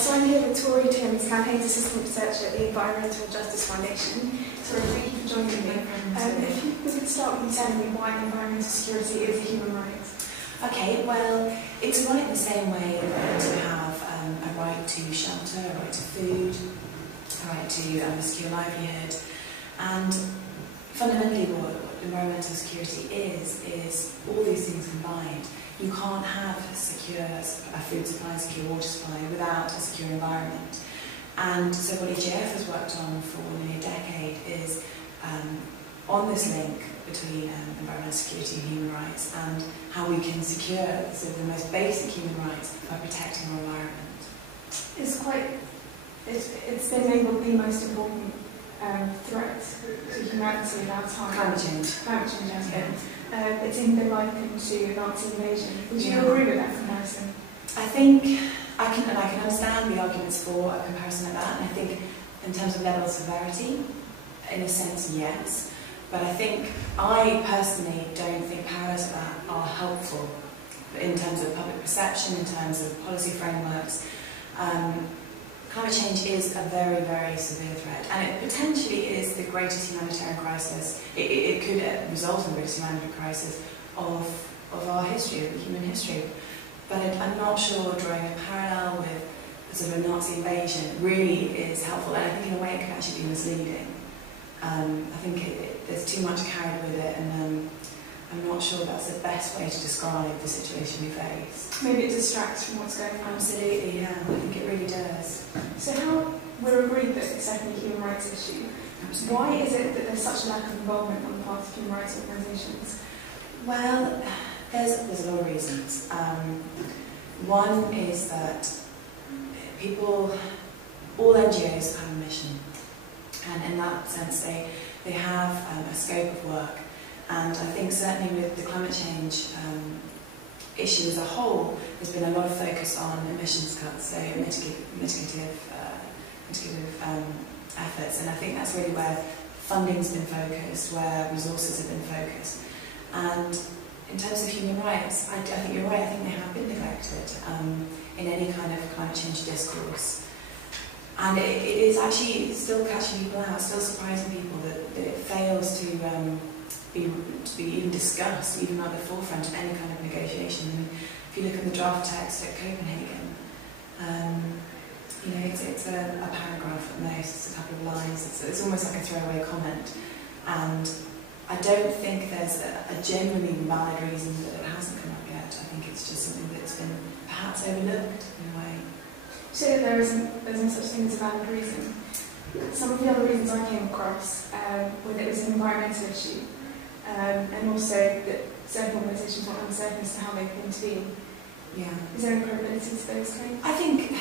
So I'm here with Tori Timms, Campaigns Assistant Researcher at the Environmental Justice Foundation. Sorry, thank you for joining me. If we could start with telling me why environmental security is a human right. Okay, well, it's a right in the same way that to have a right to shelter, a right to food, a right to a secure livelihood. And fundamentally what environmental security is all these things combined. You can't have a secure food supply, a secure water supply without a secure environment. And so what EJF has worked on for nearly a decade is on this link between environmental security and human rights and how we can secure sort of the most basic human rights by protecting our environment. It's been labelled the most important threat to humanity in our time. Climate change. Climate change has been. It's even been likened to a Nazi invasion. Would you agree with that comparison? I think I can understand the arguments for a comparison like that, and I think in terms of level of severity, in a sense, yes. But I personally don't think parallels to that are helpful in terms of public perception, in terms of policy frameworks. Climate change is a very, very severe threat, and it potentially is the greatest humanitarian crisis. It could result in the greatest humanitarian crisis of our history, of the human history. But I'm not sure drawing a parallel with sort of a Nazi invasion really is helpful, and I think in a way it can actually be misleading. I think there's too much carried with it, and I'm not sure that's the best way to describe the situation we face. Maybe it distracts from what's going on. Absolutely, yeah, I think it really does. So we're agreed that it's definitely a human rights issue. Absolutely. Why is it that there's such a lack of involvement on the part of human rights organisations? Well, there's a lot of reasons. One is that all NGOs have a mission, and in that sense they have a scope of work. And I think certainly with the climate change issue as a whole, there's been a lot of focus on emissions cuts, so mitigative efforts. And I think that's really where funding's been focused, where resources have been focused. And in terms of human rights, I think you're right, I think they have been neglected in any kind of climate change discourse. And it is actually still catching people out, still surprising people that it fails to be even discussed, even at the forefront of any kind of negotiation. I mean, if you look at the draft text at Copenhagen, it's a paragraph at most, it's a couple of lines, it's almost like a throwaway comment. And I don't think there's a genuinely valid reason that it hasn't come up yet. I think it's just something that's been perhaps overlooked in a way. So there's no such thing as a valid reason. Some of the other reasons I came across were that it was an environmental issue, and also that certain organisations were uncertain as to how they could intervene. Yeah. Is there any credibility to those claims? I think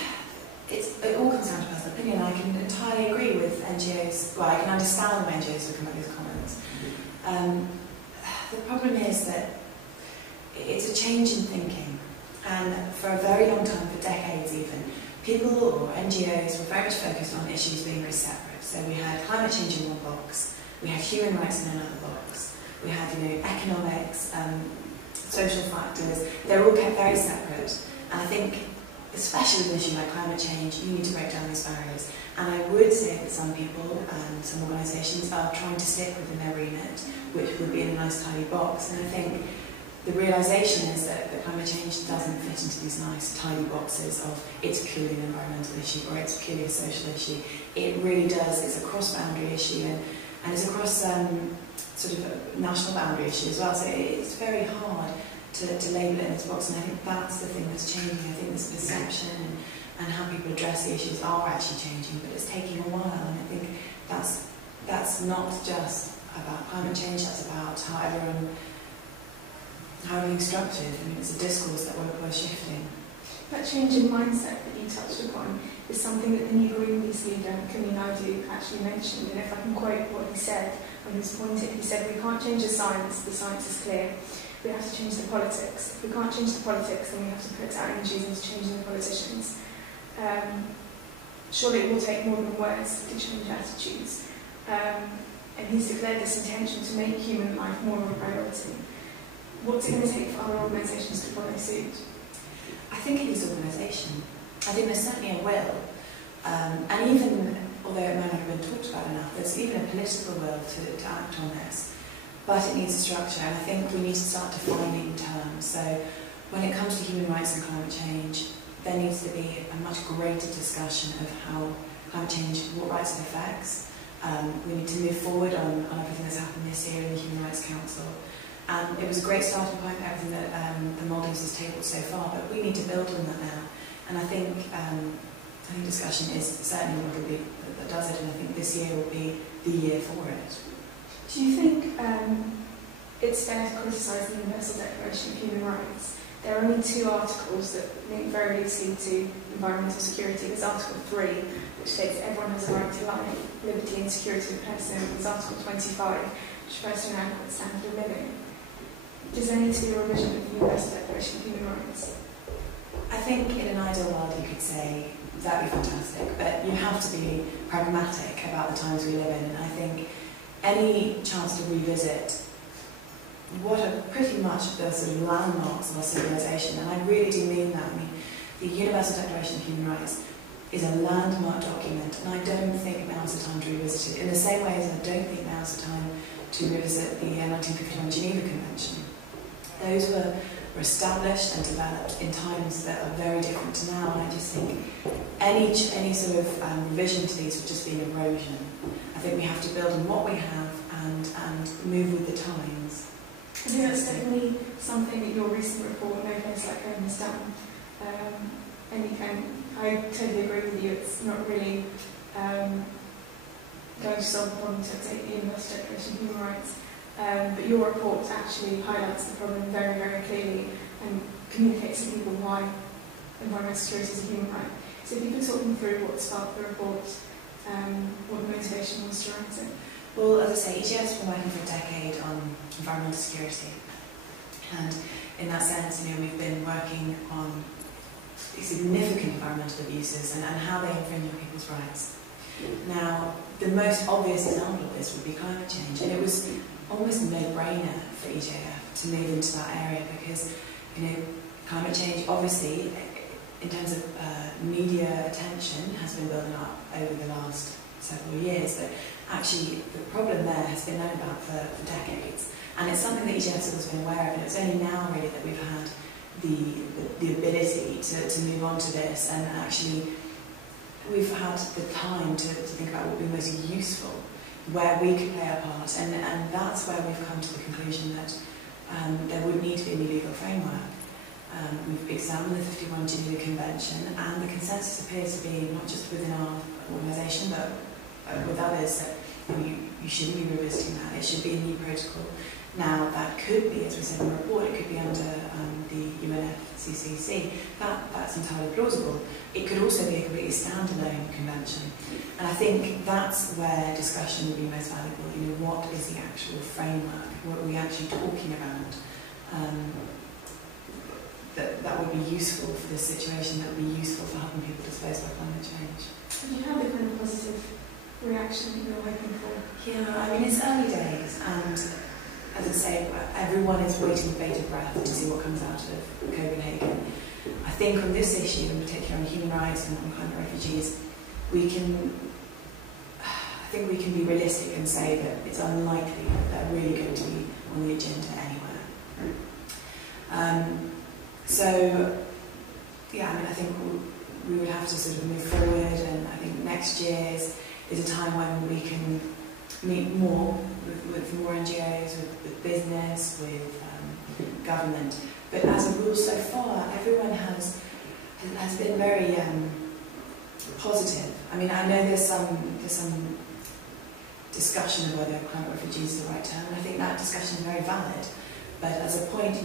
it all comes down to personal opinion. I can entirely agree with NGOs. Well, I can understand why NGOs would come up with these comments. The problem is that it's a change in thinking, and for a very long time, for decades even, people or NGOs were very much focused on issues being very separate. So we had climate change in one box, we had human rights in another box, we had economics, social factors. They're all kept very separate. And I think, especially with an issue like climate change, you need to break down these barriers. And I would say that some people and some organisations are trying to stick within their remit, which would be in a nice tidy box. And I think the realisation is that climate change doesn't fit into these nice tidy boxes of it's purely an environmental issue or it's purely a social issue. It really does, it's a cross-boundary issue, and it's a cross sort of national boundary issue as well. So it's very hard to label it in this box, and I think that's the thing that's changing. I think this perception and how people address the issues are actually changing, but it's taking a while, and I think that's not just about climate change, that's about how everything's structured. I mean, it's a discourse that we're shifting. That change in mindset that you touched upon is something that the new Greenpeace leader, Kumi Naidoo, actually mentioned. And if I can quote what he said when he was pointed, he said, "We can't change the science is clear. We have to change the politics. If we can't change the politics, then we have to put our energies into changing the politicians. Surely it will take more than words to change attitudes." And he's declared this intention to make human life more of a priority. What's it going to take for other organisations to follow suit? I think it is organisation. I think there's certainly a will, and even, although it might not have been talked about enough, there's even a political will to act on this, but it needs a structure, and I think we need to start defining terms. So when it comes to human rights and climate change, there needs to be a much greater discussion of how climate change, what rights it affects. We need to move forward on everything that's happened this year in the Human Rights Council. And it was a great starting point, everything that the Maldives has tabled so far, but we need to build on that now. And I think discussion is certainly what will be that does it, and I think this year will be the year for it. Do you think it's fair to criticise the Universal Declaration of Human Rights? There are only 2 articles that link very loosely to environmental security. There's Article 3, which states that everyone has a right to life, liberty and security of person. There's Article 25, which refers to an adequate standard of living. Does there need to be a revision of the Universal Declaration of Human Rights? I think in an ideal world you could say that'd be fantastic, but you have to be pragmatic about the times we live in, and I think any chance to revisit what are pretty much the sort of landmarks of our civilization, and I really do mean that. I mean, the Universal Declaration of Human Rights is a landmark document, and I don't think now's the time to revisit it, in the same way as I don't think now's the time to revisit the 1951 Geneva Convention. Those were established and developed in times that are very different to now, and I just think any sort of revision to these would just be an erosion. I think we have to build on what we have and move with the times. I think that's definitely something that your recent report, No Place Like Home, has done. And I totally agree with you, it's not really going to solve the problem to take the Universal Declaration of Human Rights. But your report actually highlights the problem very, very clearly and communicates to people why environmental security is a human right. So if you could talk them through what sparked the report, what the motivation was to write it. Well, as I say, EGF's been working for a decade on environmental security, and in that sense, we've been working on significant environmental abuses and how they infringe on people's rights. Now, the most obvious example of this would be climate change, and it was almost a no-brainer for EJF to move into that area because, climate change, obviously, in terms of media attention, has been building up over the last several years, but actually the problem there has been known about for decades, and it's something that EJF has always been aware of, and it's only now really that we've had the ability to move on to this, and actually we've had the time to think about what would be most useful, where we could play our part, and that's where we've come to the conclusion that there would need to be a new legal framework. We've examined the 51 Geneva Convention, and the consensus appears to be not just within our organisation, but with others, that you shouldn't be revisiting that. It should be a new protocol. Now, that could be, as we said in the report, it could be under the UNFCCC. That's entirely plausible. It could also be a completely standalone convention. And I think that's where discussion would be most valuable. What is the actual framework? What are we actually talking about? That would be useful for this situation, that would be useful for helping people displaced by climate change. Have you had the kind of positive reaction that you're hoping for? Yeah, it's early days, and as I say, everyone is waiting with bated breath to see what comes out of Copenhagen. I think on this issue, in particular on human rights and on climate refugees, I think we can be realistic and say that it's unlikely that they're really going to be on the agenda anywhere. I think we would have to sort of move forward, and I think next year is a time when we can meet more with more NGOs, with business, with government. But as a rule, so far, everyone has been very positive. I know there's some discussion of whether climate refugees is the right term, and I think that discussion is very valid. But as a point,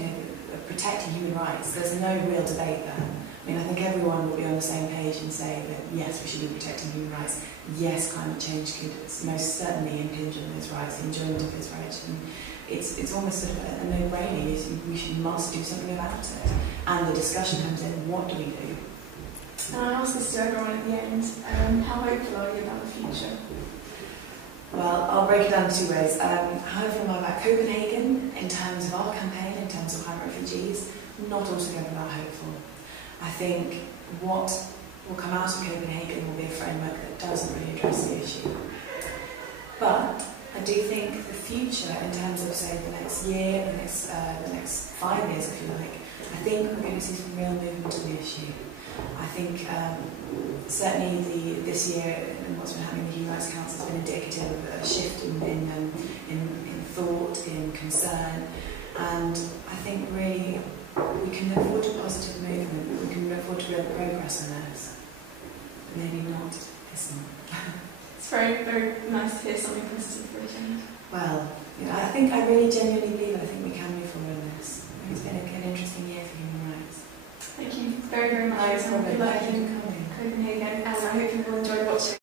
of protecting human rights, there's no real debate there. I think everyone will be on the same page and say that yes, we should be protecting human rights. Yes, climate change could most certainly impinge on those rights, the enjoyment of those rights. And it's almost sort of a no-brainer. We must do something about it. And the discussion comes in, what do we do? And I ask this to everyone at the end, how hopeful are you about the future? Well, I'll break it down in 2 ways. How hopeful am I about Copenhagen in terms of our campaign, in terms of climate refugees? Not altogether that hopeful. I think what will come out of Copenhagen will be a framework that doesn't really address the issue. But I do think the future, in terms of, say, the next year, the next 5 years, if you like, I think we're going to see some real movement on the issue. I think certainly this year, and what's been happening in the Human Rights Council has been indicative of a shift in thought, in concern, and I think really we can look forward to positive movement, we can look forward to real progress on this. Maybe not this month. It's very, very nice to hear something positive for a change. Well, you know, I really genuinely believe that I think we can move forward on this. I think it's been an interesting year for human rights. Thank you very, very much. Good luck in Copenhagen.